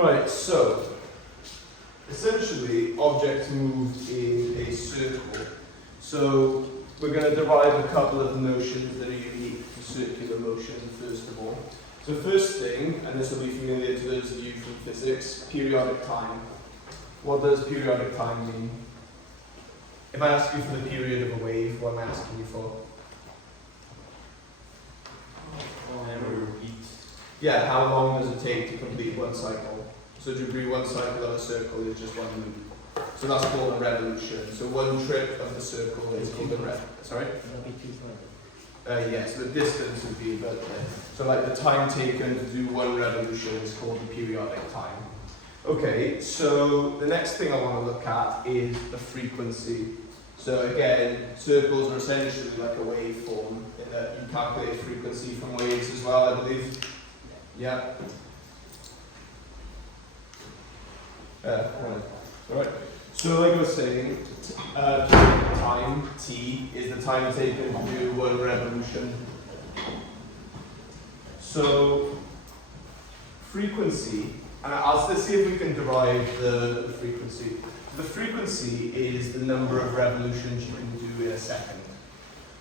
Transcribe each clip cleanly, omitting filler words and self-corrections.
Right, so essentially objects move in a circle. So we're going to derive a couple of notions that are unique to circular motion first of all. So first thing, and this will be familiar to those of you from physics, periodic time. What does periodic time mean? If I ask you for the period of a wave, what am I asking you for? Yeah, how long does it take to complete one cycle? So to agree one cycle of a circle is just one loop. So that's called a revolution. So one trip of the circle is called a sorry? Yes, the distance would be, but so like the time taken to do one revolution is called the periodic time. Okay, so the next thing I want to look at is the frequency. So again, circles are essentially like a waveform in that you calculate frequency from waves as well, I believe. Yeah. Alright. So like I was saying, time, t, is the time taken to do one revolution. So frequency, and let's see if we can derive the frequency. The frequency is the number of revolutions you can do in a second.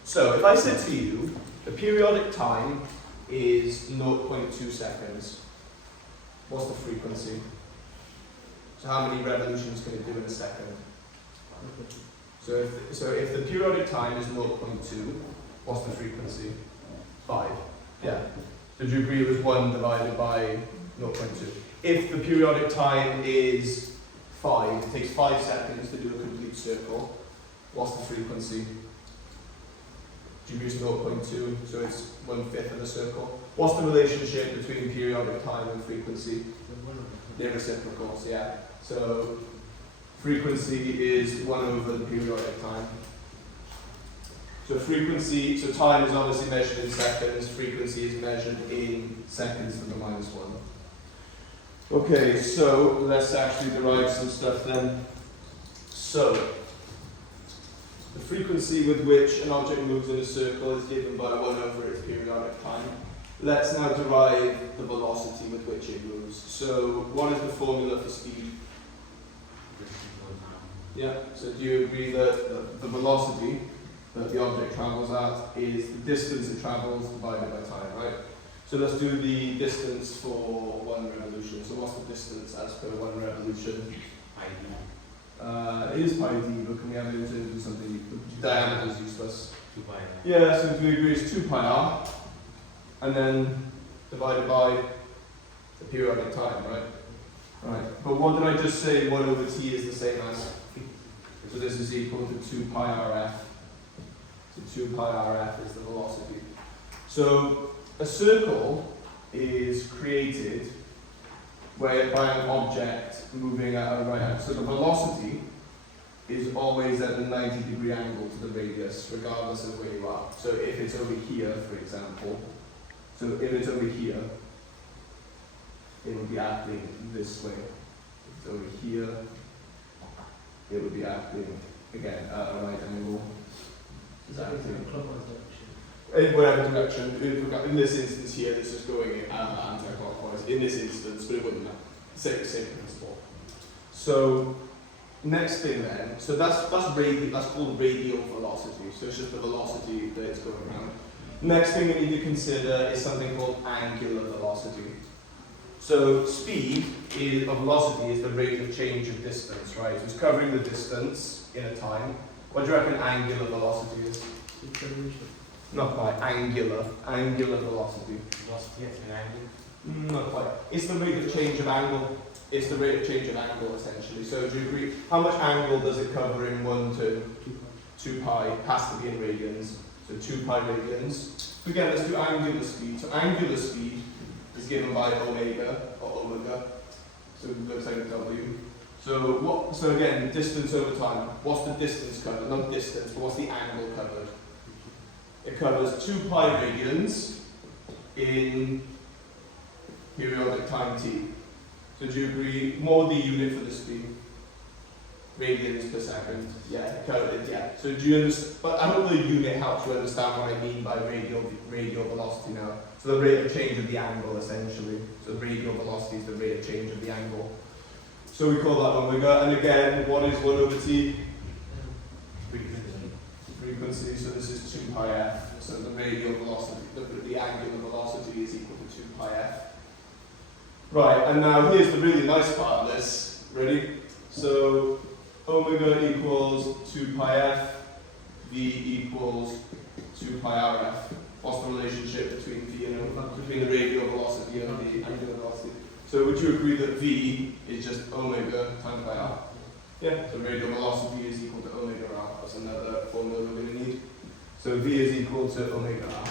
So if I said to you, the periodic time is 0.2 seconds, what's the frequency? So how many revolutions can it do in a second? So if the periodic time is 0.2, what's the frequency? 5. Yeah. Did you agree it was 1 divided by 0.2? If the periodic time is 5, it takes 5 seconds to do a complete circle, what's the frequency? Do you use 0.2, so it's 1/5 of a circle? What's the relationship between periodic time and frequency? They're reciprocals, yeah. So frequency is 1 over the periodic time. So frequency, so time is obviously measured in seconds, frequency is measured in seconds to the minus 1. Okay, so let's actually derive some stuff then. So, the frequency with which an object moves in a circle is given by 1 over its periodic time. Let's now derive the velocity with which it moves. So, what is the formula for speed? Yeah, so do you agree that the velocity that the object travels at is the distance it travels divided by time, right? So let's do the distance for one revolution. So what's the distance as per one revolution? Pi d. It is pi d, but can we have it into something? Diameter is useless. 2 pi r. Yeah, so do we agree it's 2 pi r, and then divided by the periodic time, right? Right. But what did I just say? 1 over t is the same as? So this is equal to 2 pi rf. So 2 pi rf is the velocity. So a circle is created by an object moving at a right angle. So the velocity is always at a 90-degree angle to the radius, regardless of where you are. So if it's over here, for example, so if it's over here, it would be acting this way. If it's over here, it would be acting, again, at a right angle. In whatever direction. In this instance here, this is going anti-clockwise. In this instance, but it wouldn't matter. Same principle. So next thing then, so that's called radial velocity. So it's just the velocity that it's going around. Next thing we need to consider is something called angular velocity. So speed of velocity is the rate of change of distance, right? So it's covering the distance in a time. What do you reckon angular velocity is? Not quite. Angular velocity. Velocity at an angle. Not quite. It's the rate of change of angle. It's the rate of change of angle, essentially. So do you agree? How much angle does it cover in 1 to 2 pi? Has to be in radians. So 2 pi radians. Again, let's do angular speed. So angular speed is given by omega, or omega. So it looks like a W. So again, distance over time. What's the distance covered? Not distance, but what's the angle covered? It covers 2 pi radians in periodic time t. So do you agree? More the unit for the speed? Radians per second. Yeah, it covered. Yeah. So do you understand? But I hope the unit helps you understand what I mean by radial velocity now. So the rate of change of the angle, essentially. So the radial velocity is the rate of change of the angle. So we call that omega. And again, what is 1 over t? Frequency. So this is 2 pi f. So the radial velocity, the angular velocity is equal to 2 pi f. Right, and now here's the really nice part of this. Ready? So omega equals 2 pi f, v equals 2 pi rf. What's the relationship between v and omega? Between the radial velocity and the angular velocity? So would you agree that v is just omega times by r? Yeah. So radial velocity is equal to omega r. That's another formula we're going to need. So v is equal to omega r.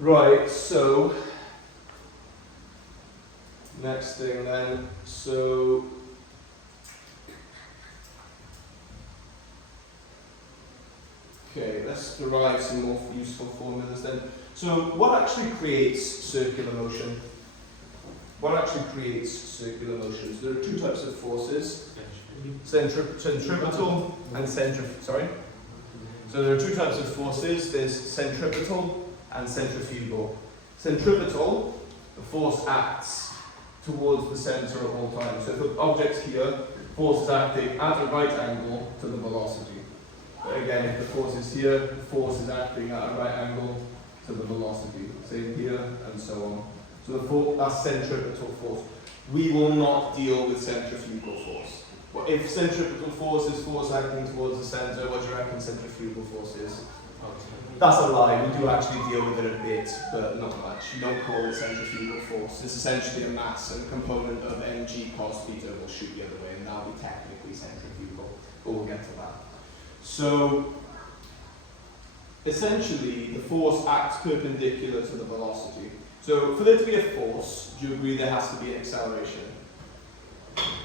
Right, so next thing then, so okay, let's derive some more useful formulas then. So what actually creates circular motion? What actually creates circular motions? There are two types of forces, centripetal and sorry? So there are two types of forces, there's centripetal and centrifugal. Centripetal, the force acts towards the center at all times. So if the object's here, force is acting at a right angle to the velocity. But again, if the force is here, the force is acting at a right angle to the velocity. Same here, and so on. So that's centripetal force. We will not deal with centrifugal force. Well, if centripetal force is force acting towards the center, what do you reckon centrifugal force is? That's a lie. We do actually deal with it a bit, but not much. You don't call it centrifugal force. It's essentially a mass, and a component of mg cos theta will shoot the other way, and that'll be technically centrifugal. But we'll get to that. So, essentially, the force acts perpendicular to the velocity. So, for there to be a force, do you agree there has to be an acceleration?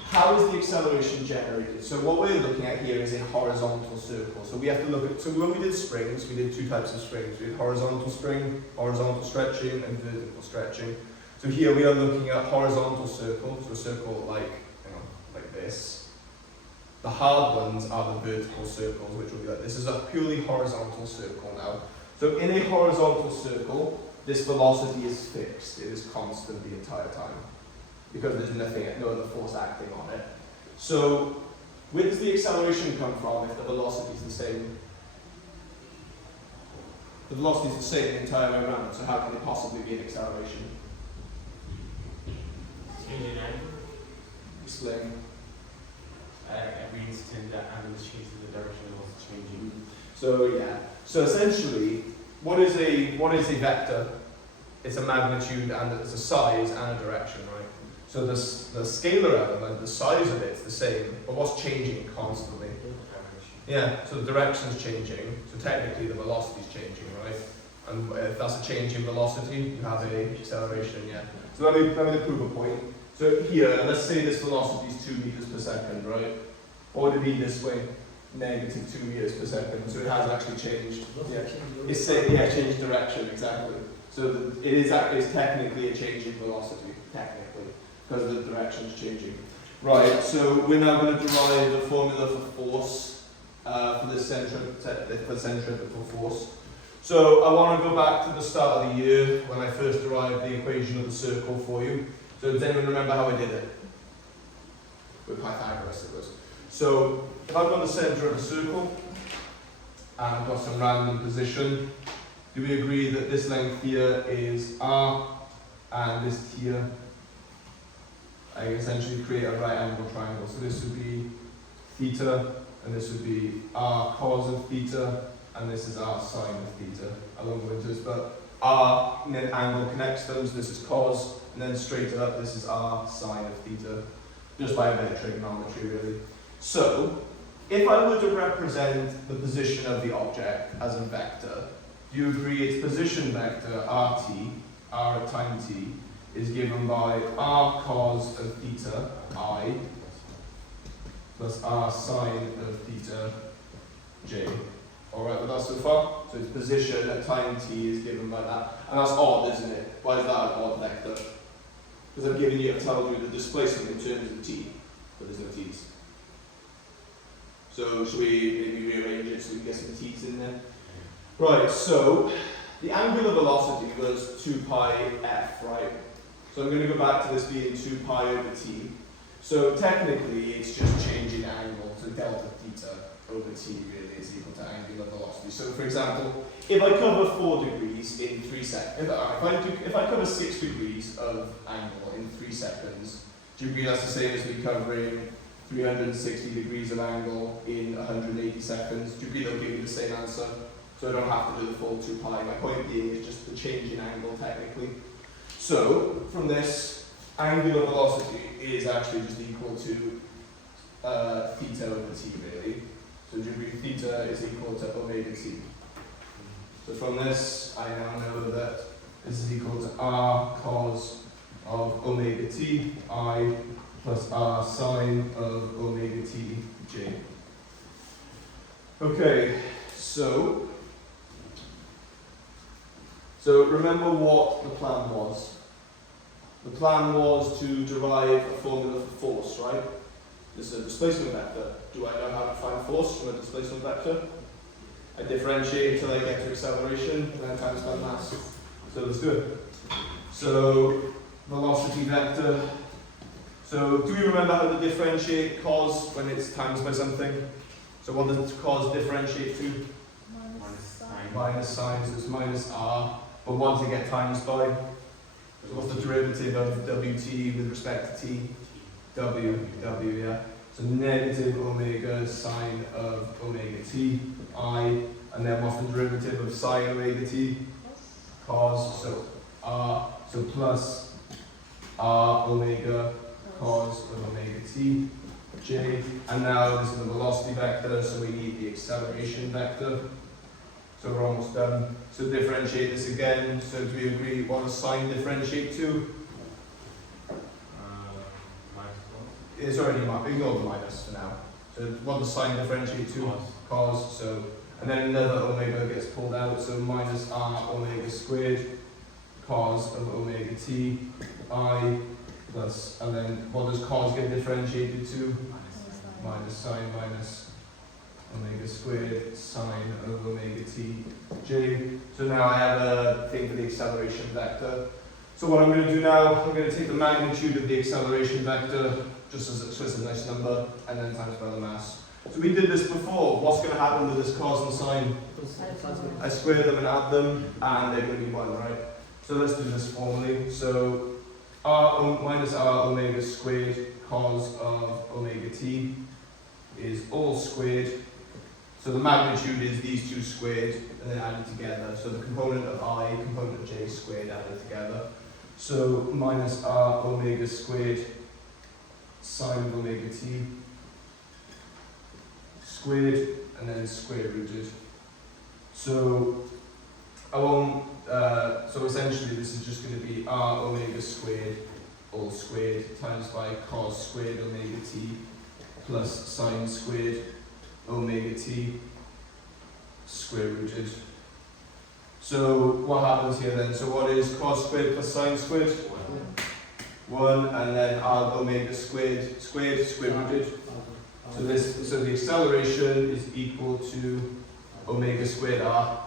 How is the acceleration generated? So what we're looking at here is a horizontal circle. So we have to look at, so when we did springs, we did two types of springs. We did horizontal spring, horizontal stretching, and vertical stretching. So here we are looking at horizontal circles, so a circle like, like this. The hard ones are the vertical circles, which will be like, this is a purely horizontal circle now. So in a horizontal circle, this velocity is fixed. It is constant the entire time, because there's no other force acting on it. So, where does the acceleration come from if the velocity is the same? The velocity is the same the entire way around, so how can there possibly be an acceleration? Changing angle. Explain. Every instant that angle is changing, the direction is also changing. So yeah. So essentially, what is a vector? It's a magnitude and it's a size and a direction, right? So the scalar element, the size of it is the same, but what's changing constantly? Yeah, so the direction's changing, so technically the velocity's changing, right? And if that's a change in velocity, you have an acceleration, yeah. So let me prove a point. So here, let's say this velocity is 2 meters per second, right? What would it be this way? Negative 2 meters per second, so it has actually changed. Yeah, it's changed direction, exactly. So it is technically a change in velocity, technically, because the direction's changing. Right, so we're now going to derive the formula for force, for the centripetal force. So I want to go back to the start of the year when I first derived the equation of the circle for you. So does anyone remember how I did it? With Pythagoras it was. So if I've got the centre of a circle, and I've got some random position, do we agree that this length here is r, and this here, I essentially create a right angle triangle. So this would be theta, and this would be r cos of theta, and this is r sine of theta. I won't go into this, but r, and then angle connects them, so this is cos, and then straight up, this is r sine of theta, just by a bit of trigonometry, really. So, if I were to represent the position of the object as a vector, do you agree its position vector, rt, r at time t, is given by r cos of theta, I, plus r sine of theta, j. Alright with us so far? So its position at time t is given by that. And that's odd, isn't it? Why is that an odd vector? Because I've told you the displacement in terms of t, but there's no t's. So should we maybe rearrange it so we can get some t's in there? Right, so the angular velocity was 2 pi f, right? So I'm going to go back to this being 2 pi over t. So technically, it's just changing angle, so delta theta over t really is equal to angular velocity. So for example, if I cover 4 degrees in 3 seconds, if I cover 6 degrees of angle in 3 seconds, do you agree that's the same as me covering 360 degrees of angle in 180 seconds? Do you agree they'll give you the same answer? So I don't have to do the full 2 pi. My point being is just the change in angle technically. So from this, angular velocity is actually just equal to theta over t really. So do you agree theta is equal to omega t? So from this, I now know that this is equal to r cos of omega t I plus r sine of omega t j. Okay, so remember what the plan was. The plan was to derive a formula for force, right? This is a displacement vector. Do I know how to find force from a displacement vector? I differentiate until I get to acceleration, and then times by mass. So let's do it. So velocity vector. So do you remember how to differentiate cos when it's times by something? So what does cos differentiate to? Minus sine, so it's minus r. But what does it get times by? So what's the derivative of wt with respect to t? W, yeah. So negative omega sine of omega t, I, and then what's the derivative of sine omega t? Cos, so r, so plus r omega cos of omega t, j, and now this is the velocity vector, so we need the acceleration vector. So we're almost done. So differentiate this again. So do we agree what does sine differentiate to? It's already marked. Ignore the minus for now. So what does sine differentiate to? Cos. So and then another omega gets pulled out. So minus r omega squared cos of omega t I plus, and then what does cos get differentiated to? Minus sine minus omega squared sine of omega t j. So now I have a thing for the acceleration vector. So what I'm going to do now, I'm going to take the magnitude of the acceleration vector, just as a nice number, and then times by the mass. So we did this before. What's going to happen with this cos and sine? I square them and add them, and they're going to be 1, right? So let's do this formally. So r minus r omega squared cos of omega t is all squared. So the magnitude is these two squared and then added together. So the component of I, component of j squared added together. So minus r omega squared sine of omega t squared and then square rooted. So I won't, so essentially this is just going to be r omega squared all squared times by cos squared omega t plus sine squared omega t square rooted. So what happens here then? So what is cos squared plus sine squared? 1, and then r omega squared square rooted. So the acceleration is equal to omega squared r.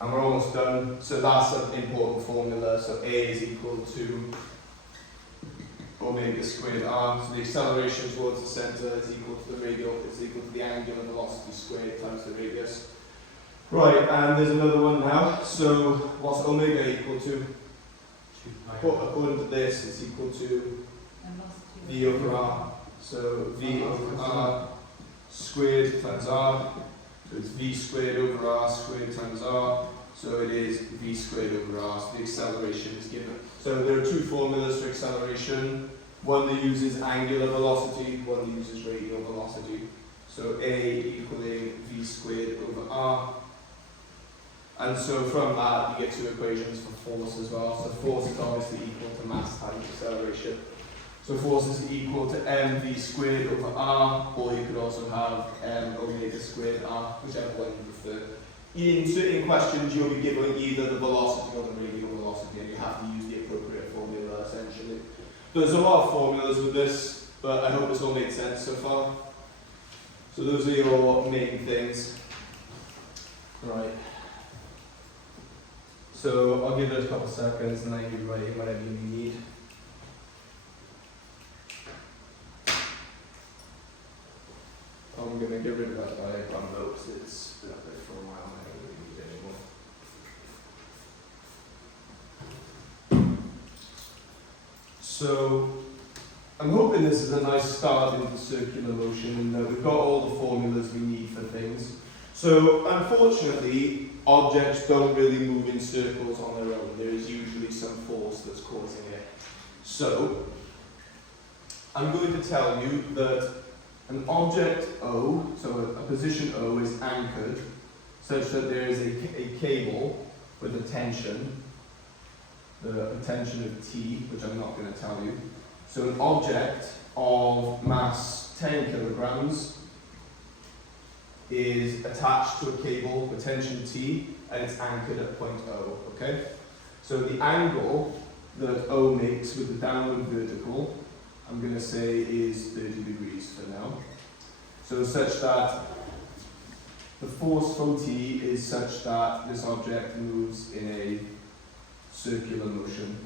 And we're almost done. So that's an important formula. So a is equal to omega squared r. So the acceleration towards the center is equal to the radial, it's equal to the angular velocity squared times the radius. Right, and there's another one now. So what's omega equal to? According to this, it's equal to v over r. So v over r squared times r. So it's v squared over r squared times r. So it is v squared over r. So the acceleration is given. So there are two formulas for acceleration. One that uses angular velocity, one that uses radial velocity. So a equaling v squared over r. And so from that you get two equations for force as well. So force is obviously equal to mass times acceleration. So force is equal to mv squared over r, or you could also have m omega squared r, whichever one you prefer. In certain questions you'll be given either the velocity or the radial velocity, and you have to use the appropriate formula essentially. There's a lot of formulas with this, but I hope this all made sense so far. So those are your main things. Right. So I'll give it a couple seconds and then you write in whatever you need. I'm going to get rid of that diagram though, because it's been up there for a while and I don't really need it anymore. So, I'm hoping this is a nice start into circular motion and that we've got all the formulas we need for things. So, unfortunately, objects don't really move in circles on their own. There is usually some force that's causing it. So, I'm going to tell you that an object O, so a position O, is anchored such that there is a cable with a tension, the tension of T, which I'm not going to tell you. So an object of mass 10 kilograms is attached to a cable with tension T and it's anchored at point O, okay? So the angle that O makes with the downward vertical, I'm going to say is 30 degrees for now. So such that the force from T is such that this object moves in a circular motion.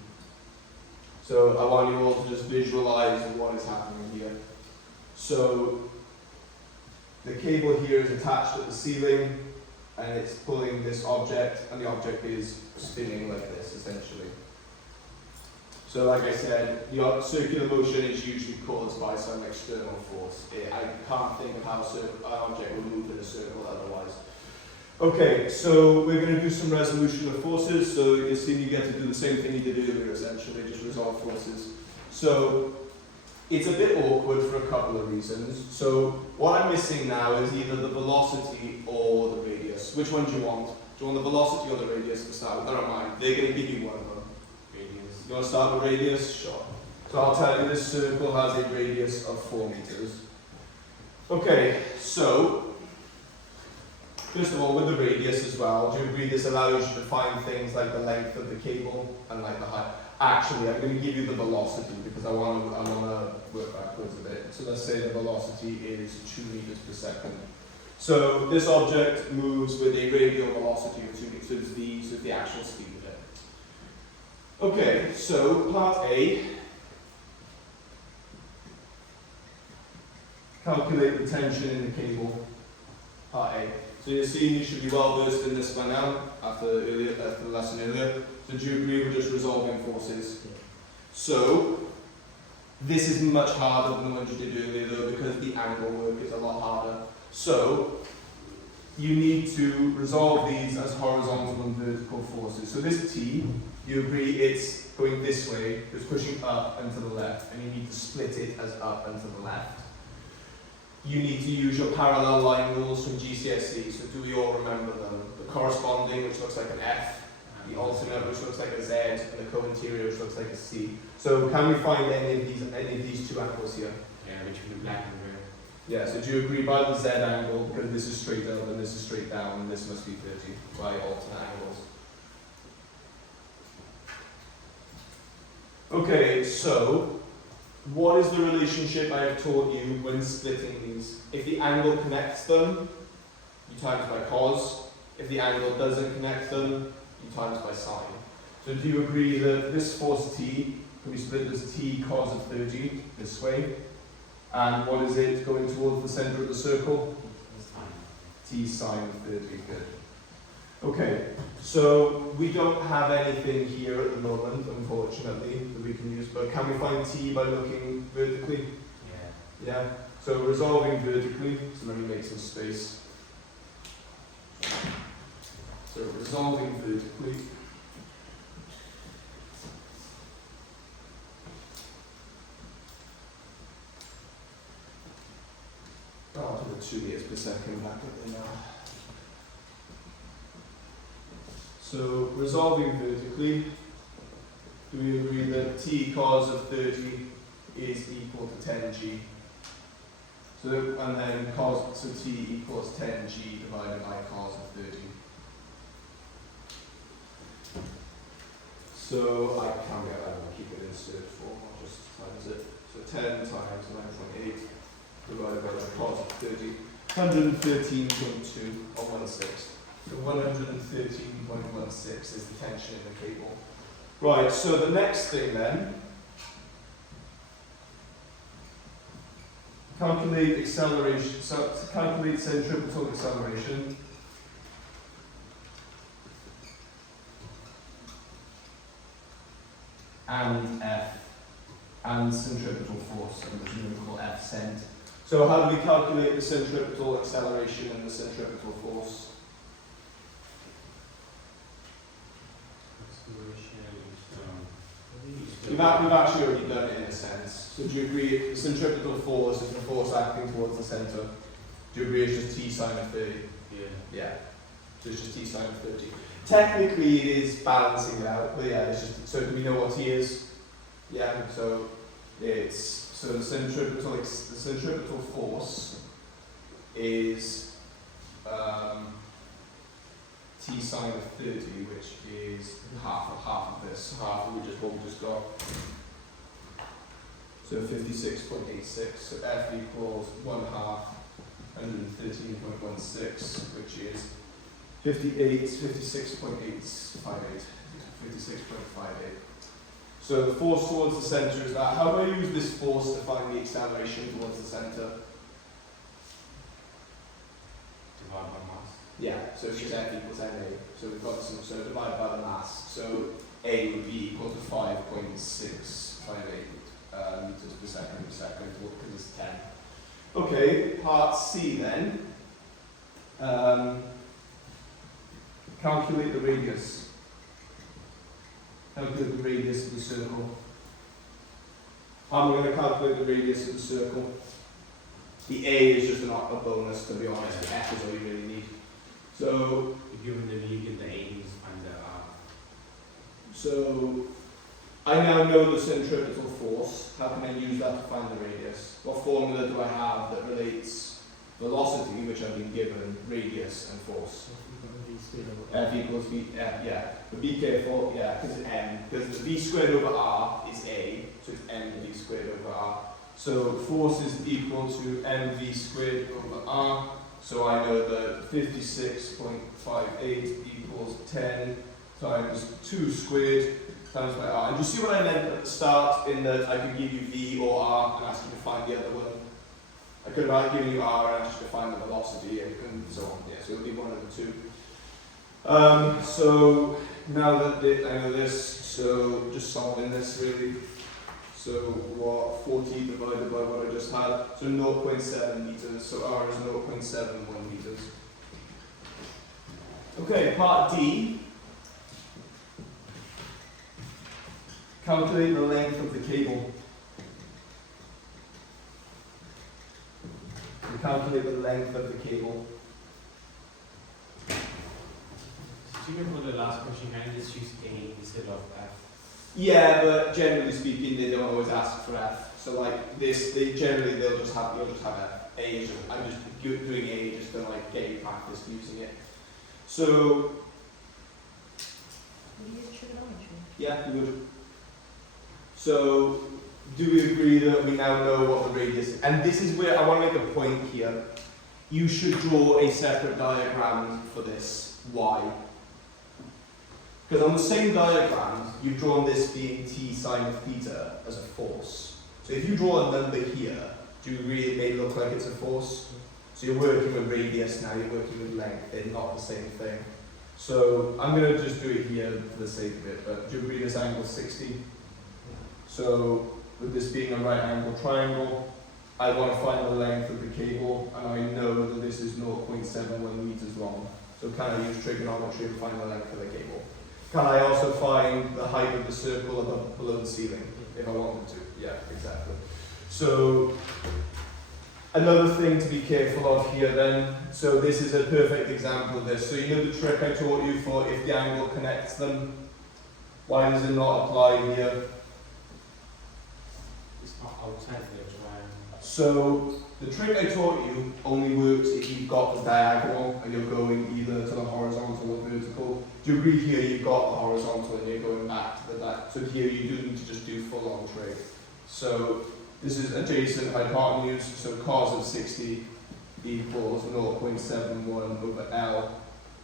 So I want you all to just visualize what is happening here. So the cable here is attached at the ceiling and it's pulling this object and the object is spinning like this essentially. So like I said, the circular motion is usually caused by some external force. I can't think of how an object would move in a circle otherwise. Okay, so we're going to do some resolution of forces. So you see you get to do the same thing you did earlier essentially, just resolve forces. So it's a bit awkward for a couple of reasons. So what I'm missing now is either the velocity or the radius. Which one do you want? Do you want the velocity or the radius to start with? I don't mind. They're going to give you one of them. You want to start with radius? Sure. So I'll tell you this circle has a radius of 4 meters. Okay, so first of all, with the radius as well, do you agree this allows you to find things like the length of the cable and like the height? Actually, I'm going to give you the velocity because I want to work backwards a bit. So let's say the velocity is 2 meters per second. So this object moves with a radial velocity of 2 meters. So it's the actual speed of it. Okay, so part A, calculate the tension in the cable, part A. So you see you should be well versed in this by now, after the lesson earlier. So do you agree with just resolving forces? Yeah. So, this is much harder than the one you did earlier though, because the angle work is a lot harder. So, you need to resolve these as horizontal and vertical forces. So this T, you agree it's going this way, it's pushing up and to the left, and you need to split it as up and to the left. You need to use your parallel line rules from GCSE, so do we all remember them? The corresponding, which looks like an F, the alternate, which looks like a Z, and the co-interior, which looks like a C. So can we find any of these two angles here? Yeah, between the black and red. Yeah, so do you agree by the Z angle, because this is straight up and this is straight down, and this must be 30 by alternate angles? Okay, so what is the relationship I have taught you when splitting these? If the angle connects them, you times by cos. If the angle doesn't connect them, you times by sine. So do you agree that this force T can be split as T cos of 30 this way? And what is it going towards the center of the circle? T sine of 30, good. Okay, so we don't have anything here at the moment, unfortunately, that we can use, but can we find T by looking vertically? Yeah. Yeah, so resolving vertically, so let me make some space. So resolving vertically. I'll do the 2 meters per second back up there now. So resolving vertically, do we agree that T cos of 30 is equal to 10g? So and then cos, so T equals 10g divided by cos of 30. So I can't get that, I'll keep it in surd form, I'll just times it. So 10 times 9.8 divided by the cos of 30, 113.2 or 1/6. So 113.16 is the tension in the cable. Right, so the next thing then, calculate acceleration, so calculate centripetal acceleration. And F, and centripetal force, and which we call F cent. So how do we calculate the centripetal acceleration and the centripetal force? We've actually already done it in a sense. So do you agree the centripetal force is the force acting towards the centre? Do you agree it's just T sine of 30? Yeah. Yeah. So it's just T sine of 30. Technically it is balancing it out, but yeah, it's just, so do we know what T is? Yeah, so it's, so the centripetal force is T sine of 30, which is half of this, half of which is what we just got. So 56.86, so F equals 1/2 113.16, which is 56.858. So the force towards the centre is that. How do I use this force to find the acceleration towards the centre? Divided by mass. Yeah, so it's just F equals ma. So we've got some, so divided by the mass. So A would be equal to 5.658 meters per second, because it's 10. Okay, part C then. Calculate the radius. Calculate the radius of the circle. I'm going to calculate the radius of the circle. The A is just a bonus, to be honest. The F is all you really need. So, If you're given the V, give the A, you just find the R. so I now know the centripetal force. How can I use that to find the radius? What formula do I have that relates velocity, which I've been given, radius, and force? F equals V, yeah. But be careful, yeah, because it's M. Because the V squared over R is A, so it's mv squared over R. So force is equal to mv squared over R. So I know that 56.58 equals 10 times 2 squared times by R. And you see what I meant at the start in that I could give you V or R and ask you to find the other one? I could have given you R and asked you to find the velocity and so on. Yeah, so it would be one of the two. So now that I know this, so just solving this really. So what, 40 divided by what I just had, so 0.7 meters, so R is 0.71 meters. Okay, part D. Calculate the length of the cable. Calculate the length of the cable. Do you remember the last question? Can you just use A instead of F? Yeah, but generally speaking, they don't always ask for F. So like this, they'll just have F. A is just, I'm just doing A just to like get you practice using it. So We use trigonometry. yeah, you would. So do we agree that we now know what the radius is? And this is where I want to make a point here. You should draw a separate diagram for this. Why? Because on the same diagram, you've drawn this being T sine of theta as a force. So if you draw a number here, do you agree it may look like it's a force? So you're working with radius now, you're working with length, they're not the same thing. So I'm going to just do it here for the sake of it, but do you agree this angle is 60? So with this being a right angle triangle, I want to find the length of the cable, and I know that this is 0.71 meters long. So can I use trigonometry to find the length of the cable? Can I also find the height of the circle above, below the ceiling, if I wanted to? Yeah, exactly. So, another thing to be careful of here then, so this is a perfect example of this. So you know the trick I taught you for if the angle connects them? Why does it not apply here? It's not outside the triangle. So, the trick I taught you only works if you've got the diagonal and you're going either to the horizontal or vertical. Do you agree here you've got the horizontal and you're going back to the back? So here you do need to just do full on trig. So this is adjacent hypotenuse, so cos of 60 equals 0.71 over L.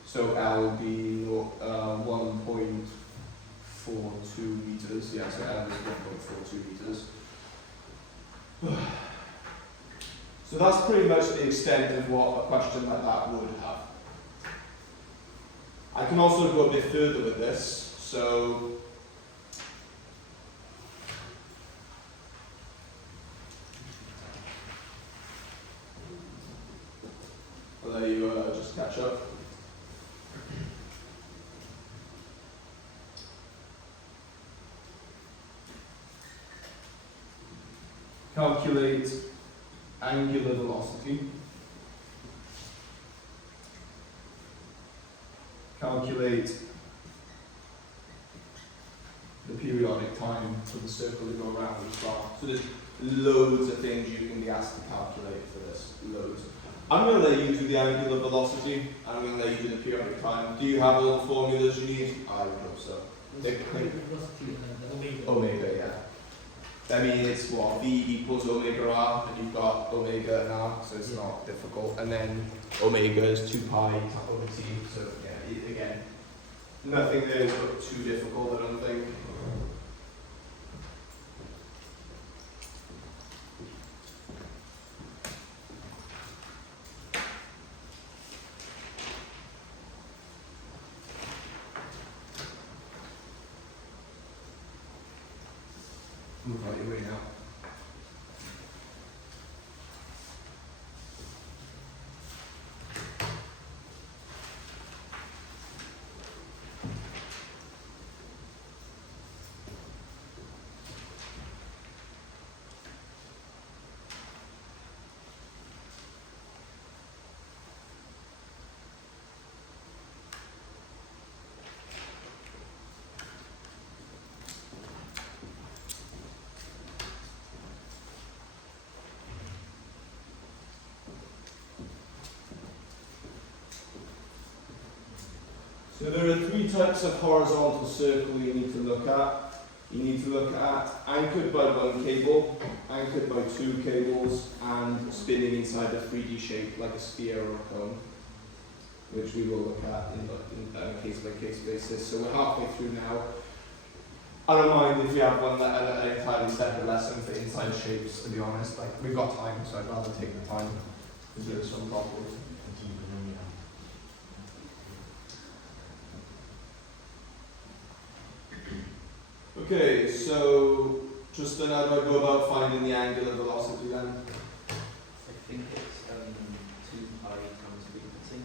So L will be 1.42 meters. Yeah, so L is 1.42 meters. So that's pretty much the extent of what a question like that would have. I can also go a bit further with this. So I'll let you just catch up. Calculate angular velocity. Calculate the periodic time for the circle to go around the star. So there's loads of things you can be asked to calculate for this. Loads. I'm going to let you do the angular velocity, and I'm going to let you do the periodic time. Do you have all the formulas you need? I would hope so. Omega, yeah. I mean, it's what, V equals omega r, and you've got omega and r, so it's not difficult. And then omega is 2 pi over t, so yeah, again, nothing there is too difficult, I don't think. Move out your way now. So there are 3 types of horizontal circle you need to look at. You need to look at anchored by 1 cable, anchored by 2 cables, and spinning inside a 3D shape like a sphere or a cone, which we will look at in a case-by-case basis. So we're halfway through now. I don't mind if you have an entirely separate lesson for inside shapes, to be honest. Like, we've got time, so I'd rather take the time to do this one properly. Okay, so Tristan, how do I go about finding the angular velocity then? I think it's 2 pi times frequency.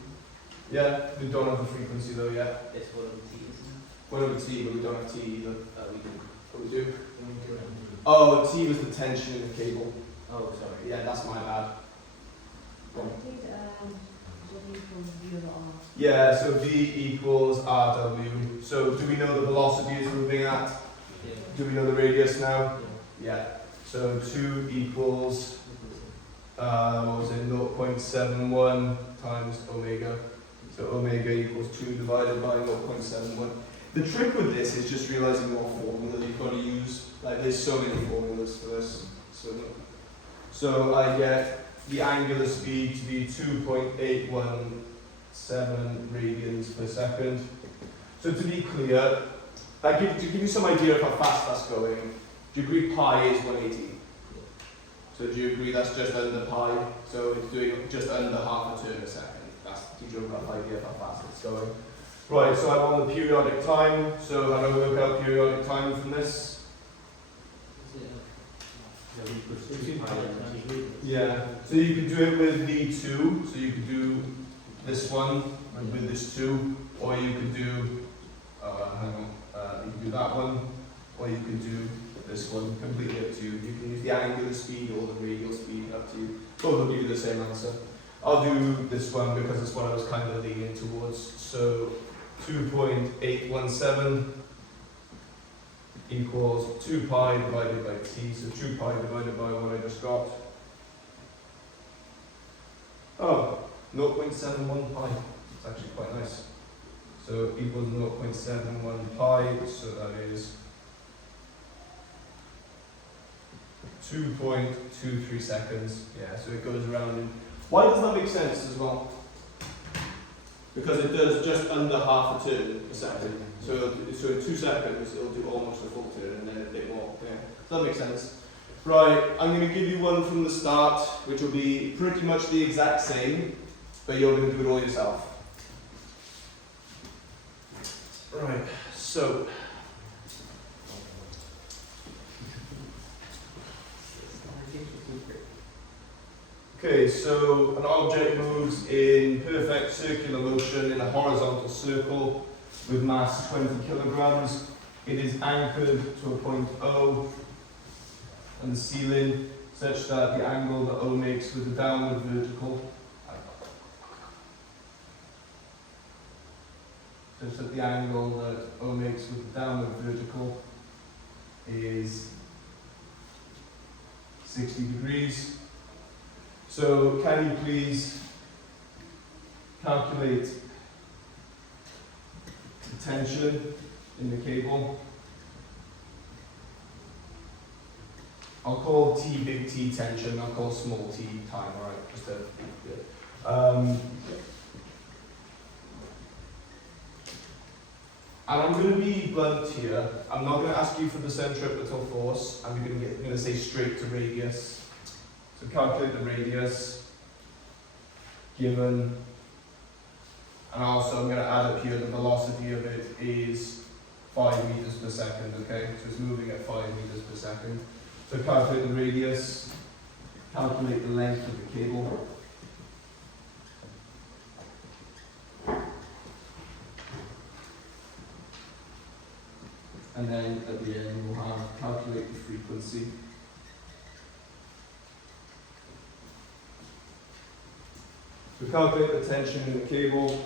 Yeah, we don't have the frequency though yet. It's 1 over t, isn't it? 1 over t, but we don't have t either. We do. What we do? Oh, t was the tension in the cable. Oh, sorry. Yeah, that's my bad. I did, W from V over R. Yeah, so v equals rw. So do we know the velocity is moving at? Yeah. Do we know the radius now? Yeah. Yeah. So 2 equals, what was it, 0.71 times omega. So omega equals 2 divided by 0.71. The trick with this is just realizing what formula you've got to use. Like, there's so many formulas for this. So I get the angular speed to be 2.817 radians per second. So to be clear, to give you some idea of how fast that's going, do you agree pi is 180? So do you agree that's just under pi? So it's doing just under half a turn a second. That gives you a rough idea of how fast it's going. Right, so I want the periodic time. So how do I work out periodic time from this? Yeah, so you could do it with V2, so you could do this one with this 2, or you could do, you could do that one, or you could do this one, completely up to you. You can use the angular speed or the radial speed, up to you. Both will give you the same answer. I'll do this one because it's what I was kind of leaning towards. So 2.817 equals 2 pi divided by t, so 2 pi divided by what I just got. Oh, 0.71 pi. It's actually quite nice. So equals 0.71 pi, so that is 2.23 seconds. Yeah, so it goes around in. Why does that make sense as well? because it does just under half a turn a second. So in 2 seconds, it'll do almost a full turn and then a bit more. Yeah. Does that make sense? Right, I'm going to give you one from the start, which will be pretty much the exact same, but you're going to do it all yourself. Right, so. Okay, so an object moves in perfect circular motion in a horizontal circle with mass 20 kilograms. It is anchored to a point O and the ceiling such that the angle that O makes with the downward vertical is 60 degrees. So can you please calculate the tension in the cable? I'll call T big T tension, I'll call small t time, alright? Just and I'm going to be blunt here. I'm not going to ask you for the centripetal force. I'm going to say straight to radius. So calculate the radius given, and also I'm going to add up here the velocity of it is 5 meters per second. Okay, so it's moving at 5 meters per second. So calculate the radius, calculate the length of the cable. And then at the end we'll have calculate the frequency. So calculate the tension in the cable,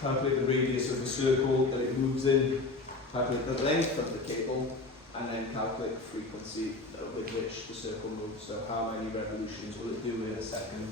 calculate the radius of the circle that it moves in, calculate the length of the cable, and then calculate the frequency with which the circle moves. So how many revolutions will it do in a second?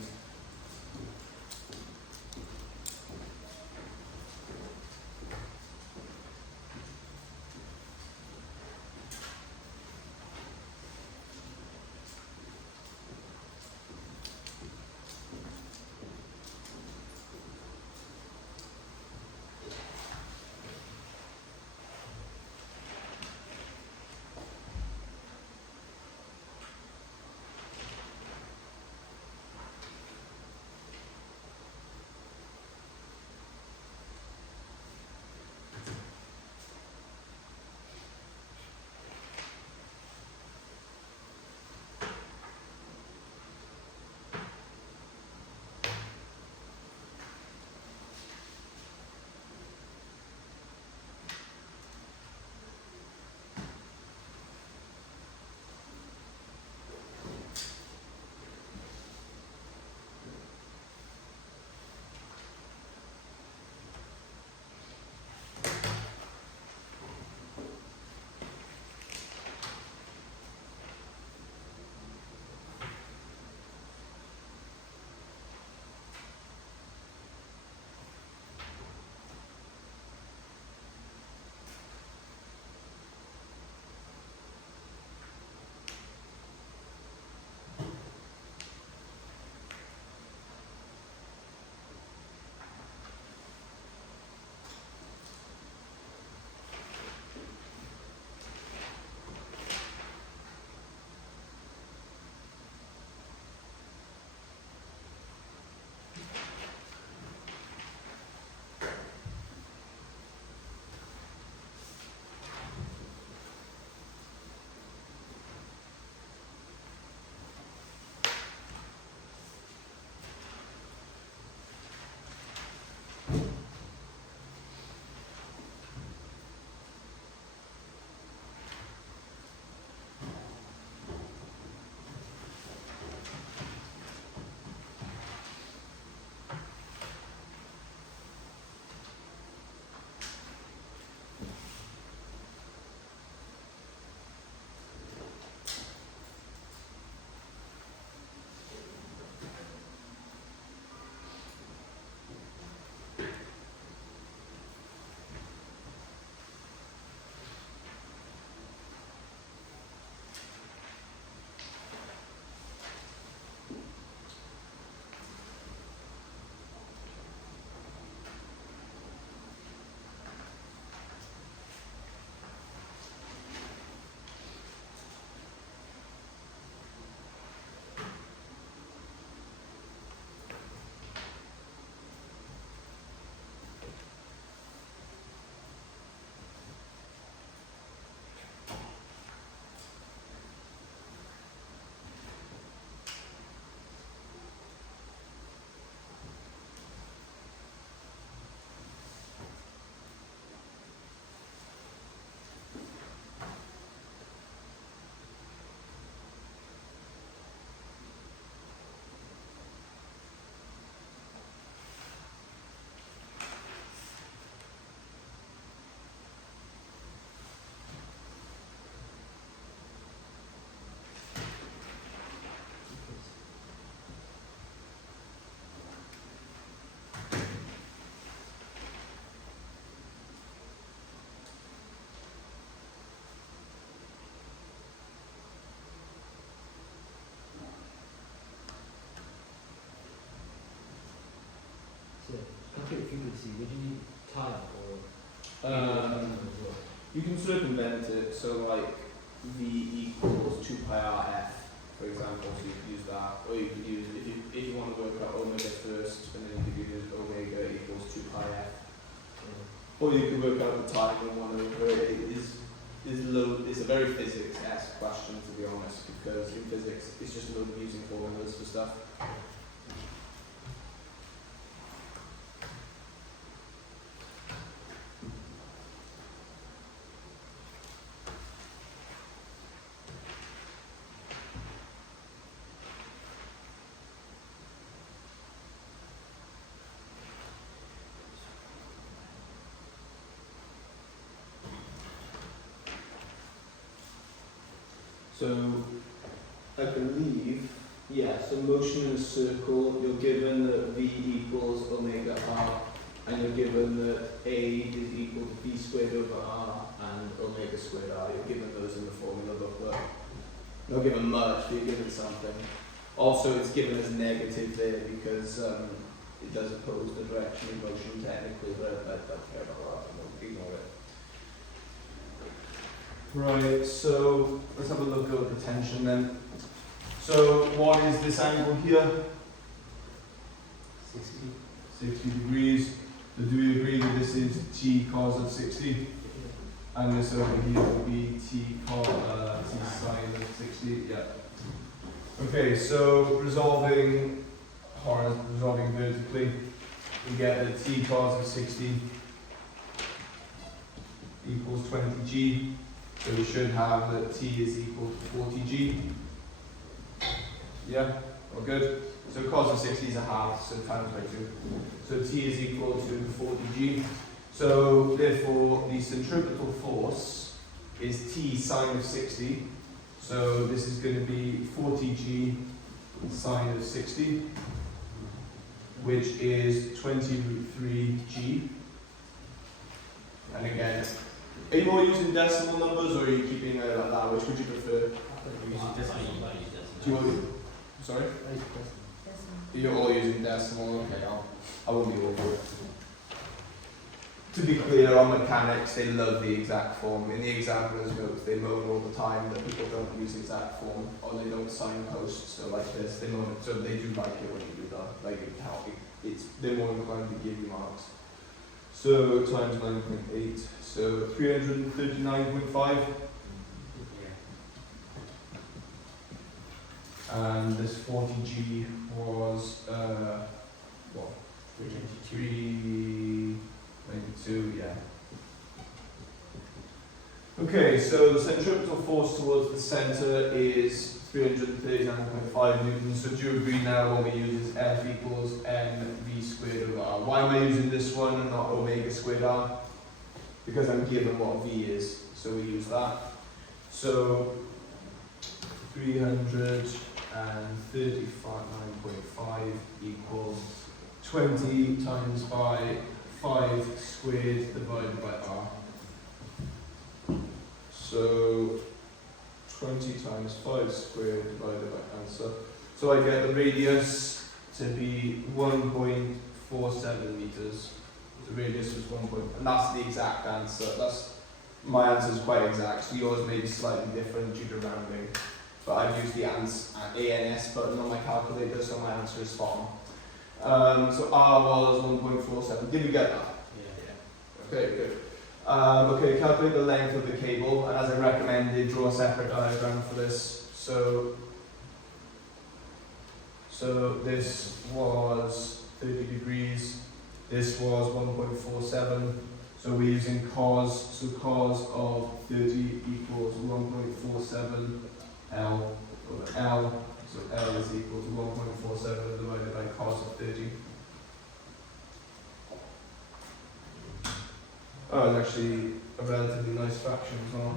frequency, would you need time or Um, as well? you can circumvent it, so like V equals 2 pi RF, for example, so you could use that, or you could use, if you want to work out omega first, and then you could use omega equals 2 pi F. Or you can work out the time in 1 over it. It's a very physics-esque question, to be honest, because in physics it's just a load of using formulas for stuff. So, I believe, yeah, so motion in a circle, you're given that V equals omega R, and you're given that A is equal to V squared over R and omega squared R. You're given those in the formula booklet. Not given much, but you're given something. Also, it's given as negative there because it does oppose the direction of motion technically, but I don't care about that, I won't ignore it. Right, so let's have a look at the tension then. So what is this angle here? 60 degrees. So do we agree that this is T cos of 60? And this over here will be T sine of 60, yeah. Okay, so resolving vertically, we get that T cos of 60 equals 20G. So we should have that T is equal to 40G. Yeah, all good. So cos of 60 is a half, so times by 2. So T is equal to 40G. So therefore the centripetal force is T sine of 60. So this is going to be 40G sine of 60, which is 20 root 3G. And again, are you more using decimal numbers or are you keeping it like that? Which would you prefer? Do you want, sorry? You're all using decimal, okay, I won't be all for it. To be clear, on mechanics, they love the exact form. In the examiner's notes, they moan all the time that people don't use exact form or they don't signpost, so like this, they moan it, so they do like it when you do that. Like it help, they're more inclined to give you marks. So times 9.8, so 339.5. And this 40G was, what? 392, yeah. Okay, so the centripetal force towards the center is 339.5 newtons. So do you agree now what we use is F equals mv squared over r? Why am I using this one and not omega squared r? Because I'm given what v is, so we use that. So 339.5 equals 20 times by 5 squared divided by r. So 20 times 5 squared divided by answer. So I get the radius to be 1.47 meters. The radius was 1. And that's the exact answer. My answer is quite exact. So yours may be slightly different due to rounding. But I've used the ANS button on my calculator, so my answer is spot on. So R was 1.47. Did we get that? Yeah. Okay, good. Okay, calculate the length of the cable, and as I recommended, draw a separate diagram for this. So this was 30 degrees, this was 1.47, so we're using cos, so cos of 30 equals 1.47 L over L, so L is equal to 1.47 divided by cos of 30. Oh, it's actually a relatively nice fraction as well.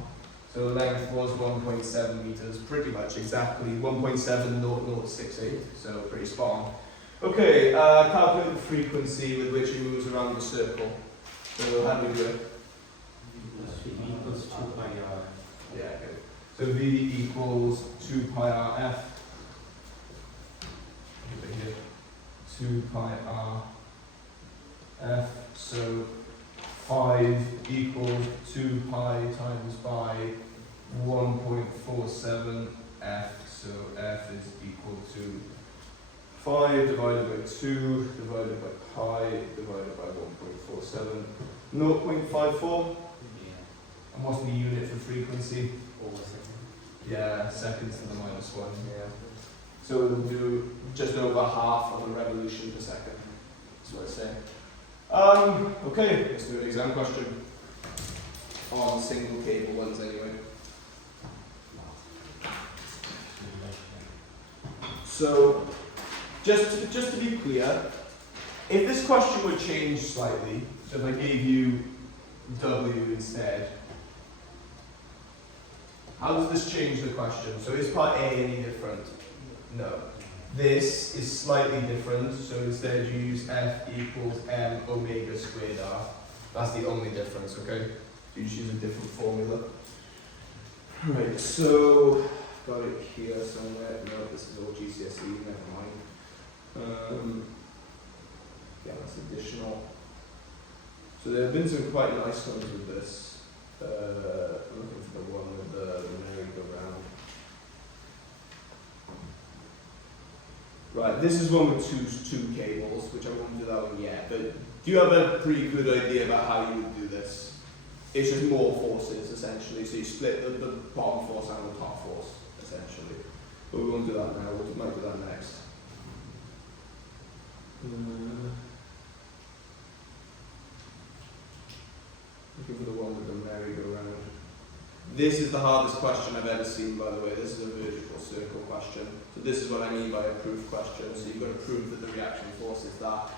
So the length was 1.7 meters, pretty much exactly 1.70068, so pretty spot on. Okay, calculate the frequency with which it moves around the circle. So how do we do it? Equals 2 pi r. Yeah, good. So V equals 2 pi RF. 2 pi RF So 5 equals 2 pi times by 1.47 f. So f is equal to 5 divided by 2 divided by pi divided by 1.47. 0.54. Yeah. And what's the unit for frequency? Over second. Yeah, seconds to the minus 1. Yeah. So it'll do just over half of a revolution per second. That's what it's saying. Okay, let's do an exam question. On single cable ones anyway. So, just to be clear, if this question were changed slightly, so if I gave you W instead, how does this change the question? So is part A any different? No. This is slightly different, so instead you use F equals M omega squared R. That's the only difference, okay? So you just use a different formula. Right, so, got it here somewhere. No, this is all GCSE, never mind. Yeah, that's additional. So there have been some quite nice ones with this. I'm looking for the one with the merry-go-round. Right, this is one with two cables, which I won't do that one yet, but do you have a pretty good idea about how you would do this? It's just more forces, essentially, so you split the bottom force and the top force, essentially. But we won't do that now, we might do that next. Looking for the one with the merry-go-round. This is the hardest question I've ever seen, by the way. This is a vertical circle question. So this is what I mean by a proof question. So you've got to prove that the reaction force is that.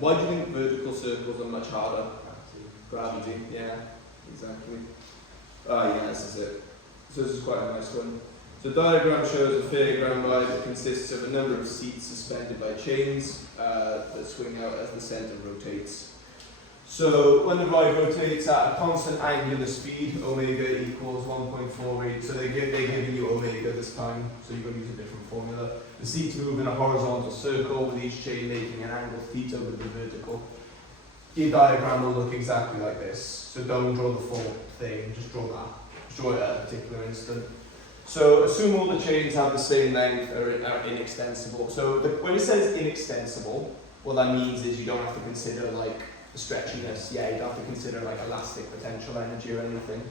Why do you think vertical circles are much harder? Gravity, yeah, exactly. Yeah, this is it. So this is quite a nice one. So diagram shows a fairground ride that consists of a number of seats suspended by chains that swing out as the centre rotates. So when the ride rotates at a constant angular speed, omega equals 1.48. So they're giving you omega this time, so you've got to use a different formula. The seats move in a horizontal circle with each chain making an angle theta with the vertical. Your diagram will look exactly like this. So don't draw the full thing, just draw that. Just draw it at a particular instant. So assume all the chains have the same length, are inextensible. So when it says inextensible, what that means is you don't have to consider like the stretchiness. Yeah, you don't have to consider like elastic potential energy or anything.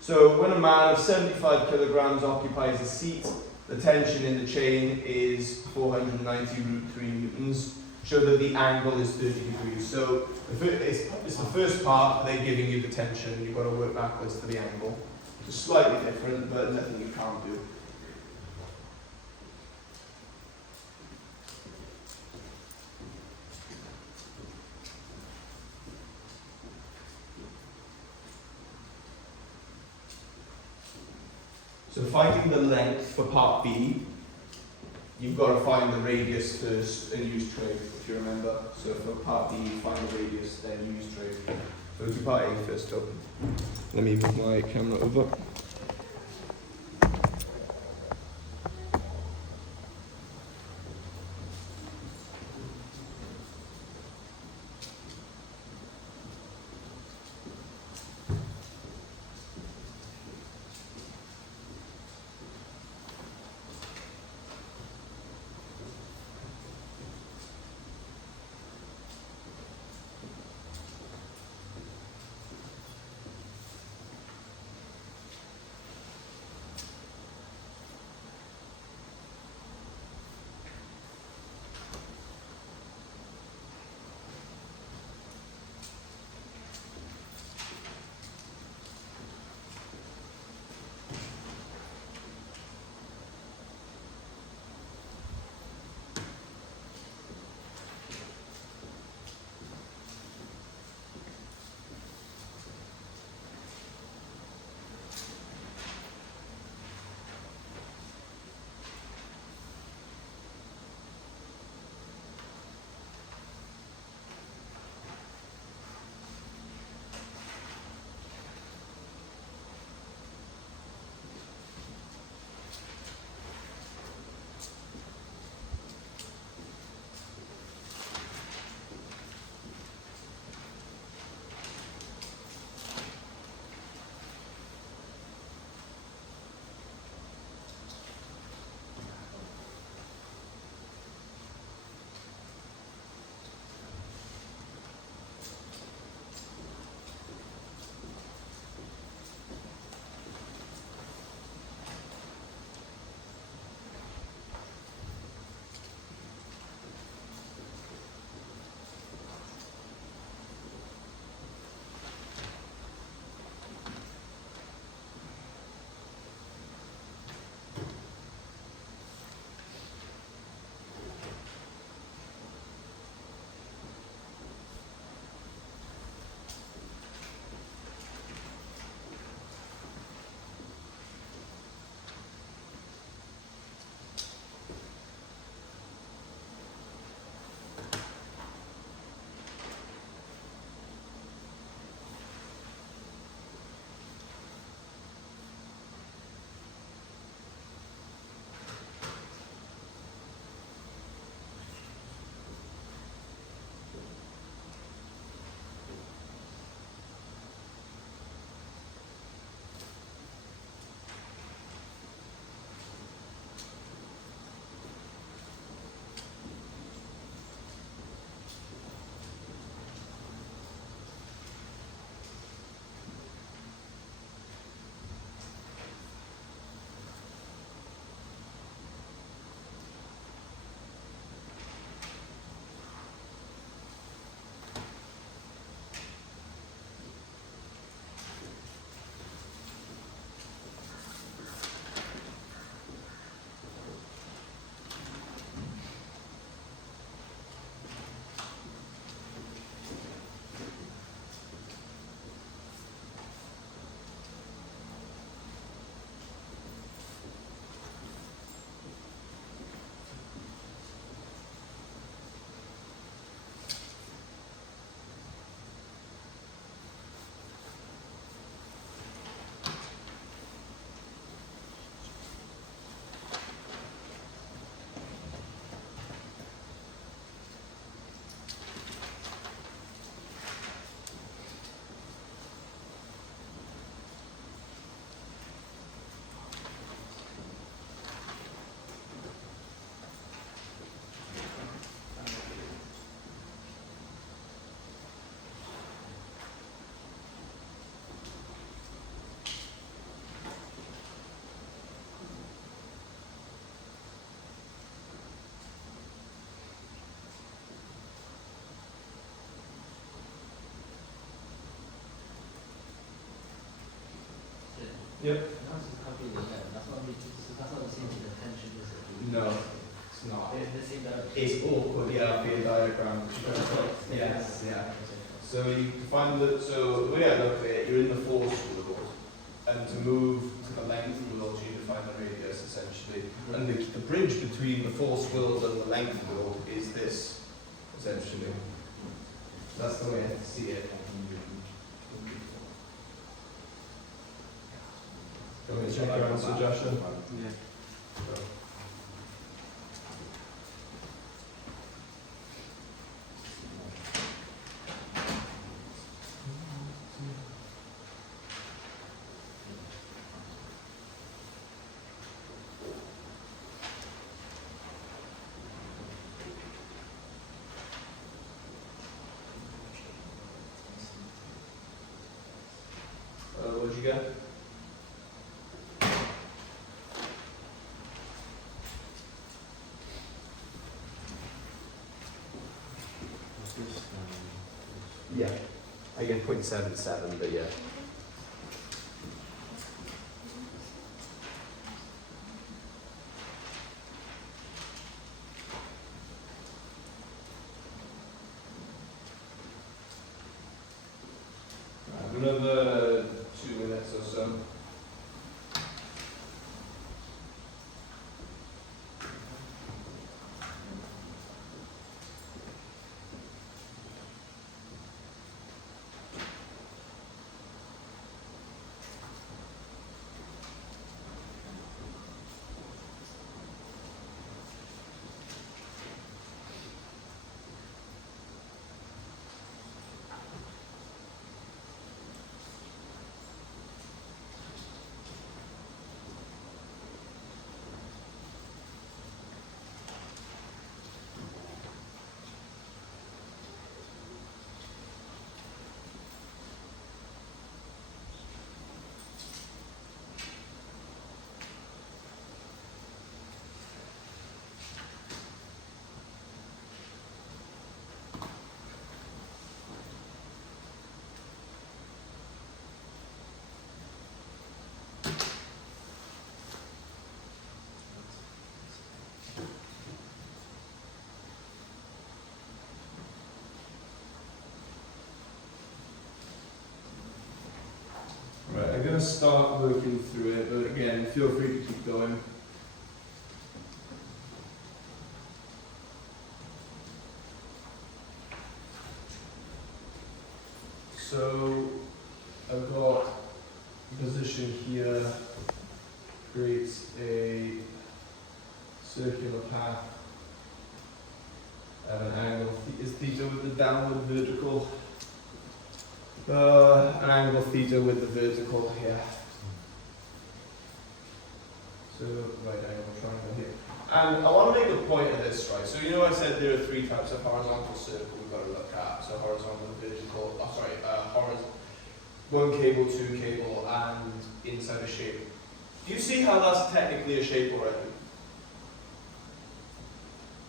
So when a man of 75 kilograms occupies a seat, the tension in the chain is 490 root 3 newtons. Show that the angle is 30 degrees. So it's the first part, they're giving you the tension, you've got to work backwards to the angle. It's slightly different, but nothing you can't do. So finding the length for part B, you've got to find the radius first and use trig, if you remember. So for part B, you find the radius, then use trig. So do part A first up. Let me move my camera over. Yep. That's completely different. That's not the same thing as tension, is it? No, it's not. They're the same direction. It's awkward, yeah, Venn diagram. Yes, yeah. So you find that, so the way I look at it, you're in the force world, and to move to the length world, you define the radius essentially. And the bridge between the force world and the length world is this, essentially. That's the way I see it. Do you want me to check your answer, Joshua? Yeah. What'd you get? Yeah, I get 0.77, but yeah. Another 2 minutes or so. Right, I'm going to start working through it, but again, feel free to keep going. So, I've got a position here, creates a circular path at an angle. Is theta with the downward vertical? An angle theta with the vertical here. So, right angle triangle here. And I want to make a point of this, right? So, you know, I said there are 3 types of horizontal circle we've got to look at. So, horizontal, vertical, one cable, 2 cable, and inside a shape. Do you see how that's technically a shape already?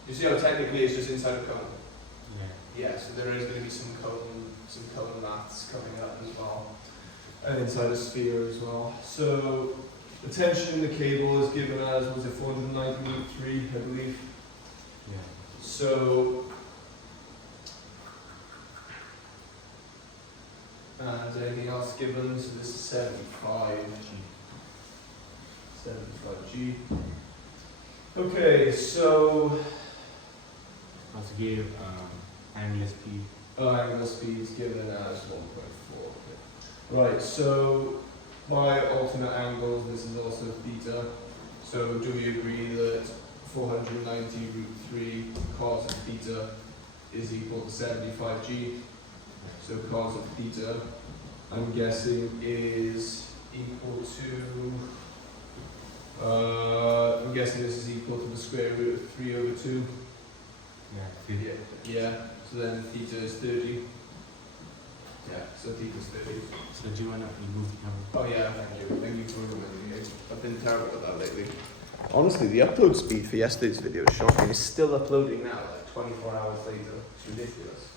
Do you see how technically it's just inside a cone? Yeah. Yeah, so there is going to be some cone maths coming up as well, and inside a sphere as well. So the tension in the cable is given as, was it 490.3, I believe? Yeah. So, and anything else given? So this is 75 G. Okay, so Also give angular speed. angular speed is given as 1.4. Right, so by alternate angles, this is also theta. So do we agree that 490√3 cos of theta is equal to 75G? So cos of theta, I'm guessing, is equal to, I'm guessing this is equal to the square root of 3/2. Yeah. Yeah, so then theta is 30. Yeah, so theta is 30. So do you want to remove the camera? Oh yeah, thank you. Thank you for reminding me. I've been terrible at that lately. Honestly, the upload speed for yesterday's video is shocking. It's still uploading now, like 24 hours later. It's ridiculous.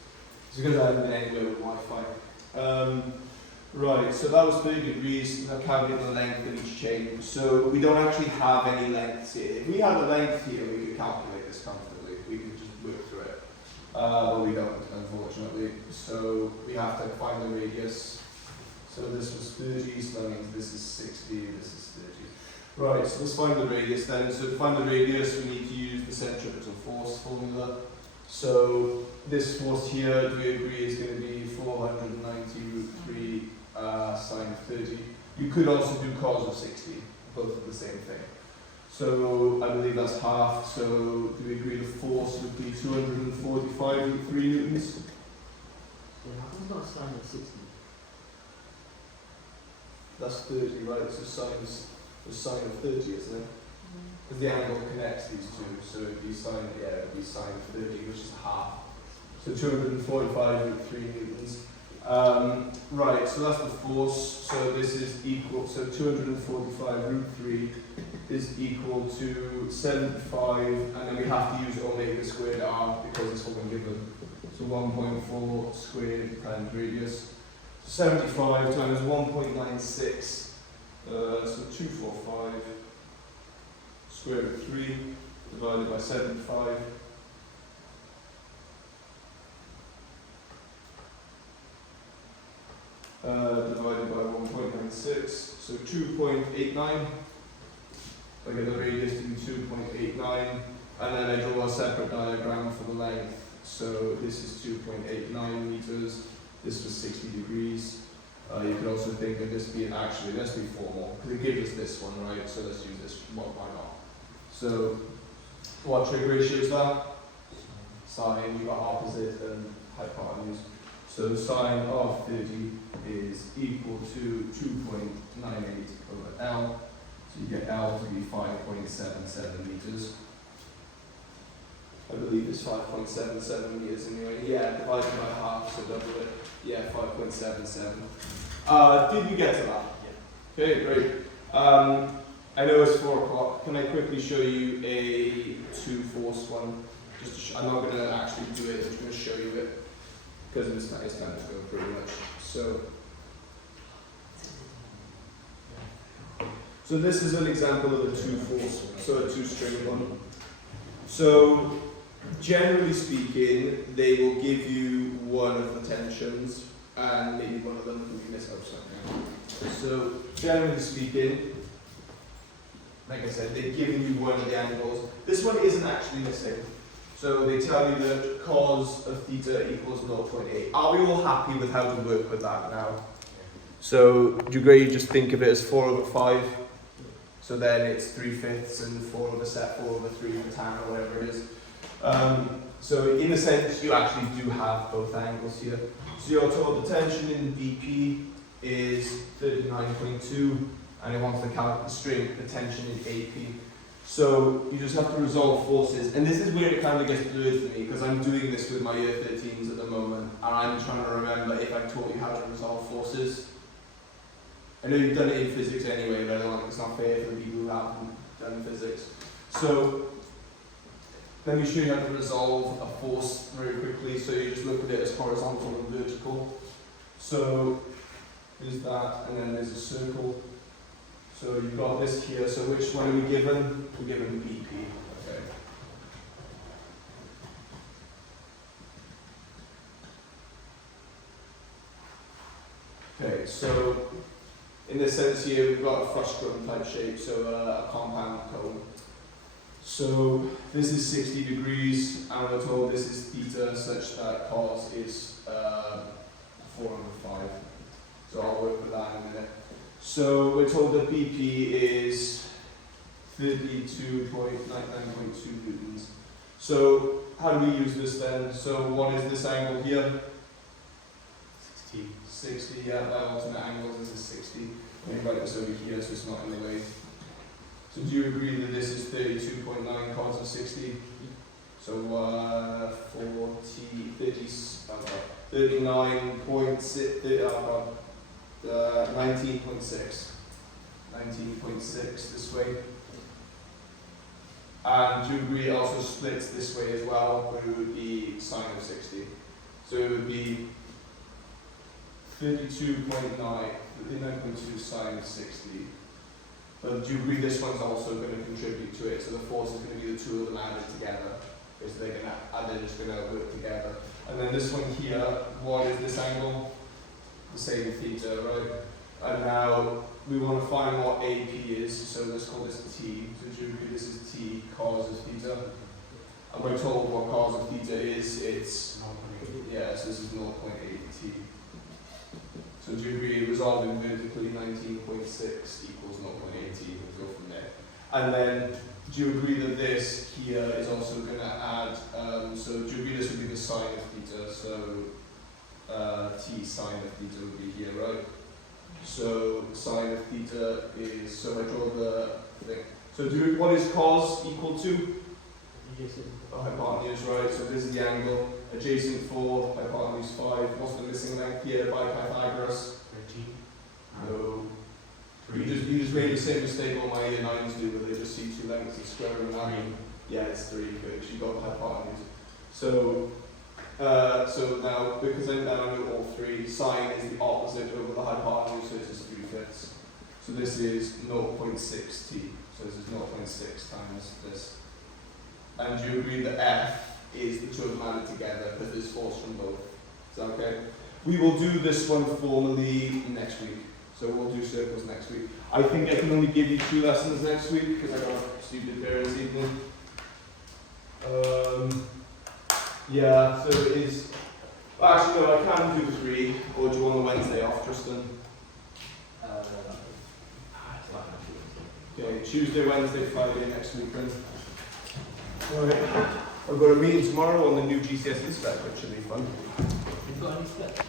It's because I haven't been anywhere with Wi-Fi. Right, so that was 30 degrees, that calculated the length of each chain. So we don't actually have any lengths here. If we had a length here, we could calculate this comfortably. We could just work through it. But we don't, unfortunately. So we have to find the radius. So this was 30, so that means this is 60, this is 30. Right, so let's find the radius then. So to find the radius, we need to use the centripetal force formula. So this force here, do we agree, is going to be 490 root 3 sine of 30. You could also do cos of 60, both are the same thing. So I believe that's half, so do we agree the force would be 245 root 3 newtons? Yeah, how come it's not sine of 60? That's 30, right? So sine's the sine of 30, isn't it? Because the angle connects these two, so it'd be sine, yeah, it'd be sine of 30, which is half. So 245 root 3 newtons. Right, so that's the force, so this is equal, so 245 root 3 is equal to 75, and then we have to use omega squared r because it's what we're given. So 1.4 squared times radius. 75 times 1.96, so 245 square root 3 divided by 75. Divided by 1.96, so 2.89. I get the radius to be 2.89, and then I draw a separate diagram for the length. So this is 2.89 meters. This was 60 degrees. You could also think of this being actually, let's be formal, because it gives us this one, right? So let's use this. Well, why not? So what trig ratio is that? Sine, you got opposite and hypotenuse. So sine of 30 is equal to 2.98 over L. So you get L to be 5.77 meters. I believe it's 5.77 meters anyway. Yeah, divided by half, so double it. Yeah, 5.77. Did you get to that? Yeah. Okay, great. I know it's 4 o'clock. Can I quickly show you a two-force one? Just to I'm not going to actually do it, I'm just going to show you it. Because it's time to go pretty much. So this is an example of a two-force, so a two-string one. So generally speaking, they will give you one of the tensions, and maybe one of them will be missed out something. So generally speaking, like I said, they've given you one of the angles. This one isn't actually missing. So they tell you that cos of theta equals 0.8. Are we all happy with how to work with that now? So do you agree, just think of it as 4 over 5. So then it's 3/5 and 4 over 3 for tan or whatever it is. So in a sense, you actually do have both angles here. So you're told the tension in BP is 39.2, and it wants to calculate the strength, the tension in AP. So you just have to resolve forces, and this is where it kind of gets blurred for me, because I'm doing this with my year 13s at the moment, and I'm trying to remember if I taught you how to resolve forces. I know you've done it in physics anyway, but I don't think it's not fair for the people who haven't done physics. So let me show you how to resolve a force very quickly. So you just look at it as horizontal and vertical. So there's that, and then there's a circle. So you've got this here. So which one are we given? We're given BP. Okay. Okay, so in this sense here, we've got a frustum type shape, so a compound cone. So this is 60 degrees, and we're told this is theta such that cos is 4 over 5. So I'll work with that in a minute. So we're told that BP is 32.99.2 newtons. So how do we use this then? So what is this angle here? 60, yeah, that alternate angle is 60. Let me write this over here so it's not in the way. So do you agree that this is 32.9 cos of 60? So 19.6. 19.6 this way. And do you agree it also splits this way as well, where it would be sine of 60? So it would be 32.9, 39.2 sine of 60. But do you agree this one's also going to contribute to it? So the force is going to be the two of them added together. Okay, so they're just going to work together. And then this one here, what is this angle? The same theta, right? And now we want to find what AP is, so let's call this T. So do you agree this is T cos of theta? And we're told what cos of theta is, it's, yeah, so this is 0.8 T. So do you agree resolving vertically 19.6 equals 0.8 T? We'll go from there. And then do you agree that this here is also going to add, so do you agree this would be the sine of theta? So T sine of theta would be here, right? So sine of theta is, so I draw the thing. So do you, what is cos equal to? Hypotenuse, right? So this is the angle. Adjacent 4, hypotenuse 5. What's the missing length here by Pythagoras? 13. No. You just made the same mistake all my year 9s do, where they just see two lengths and square them out. Yeah, it's 3, because you got the hypotenuse. So, so now, because I'm down with all 3, sine is the opposite over the hypotenuse, so it's just 3/5. So this is 0.6 T. So this is 0.6 times this. And you agree that F is the two of them added together, because there's force from both. Is that okay? We will do this one formally next week. So we'll do circles next week. I think I can only give you 2 lessons next week, because I got a stupid parents' evening. Yeah, so it is. Well, actually, no, I can do 3. Or do you want the Wednesday off, Tristan? Okay, Tuesday, Wednesday, Friday next week then. Alright. I've got a meeting tomorrow on the new GCSE spec, which should be fun. You've got any steps?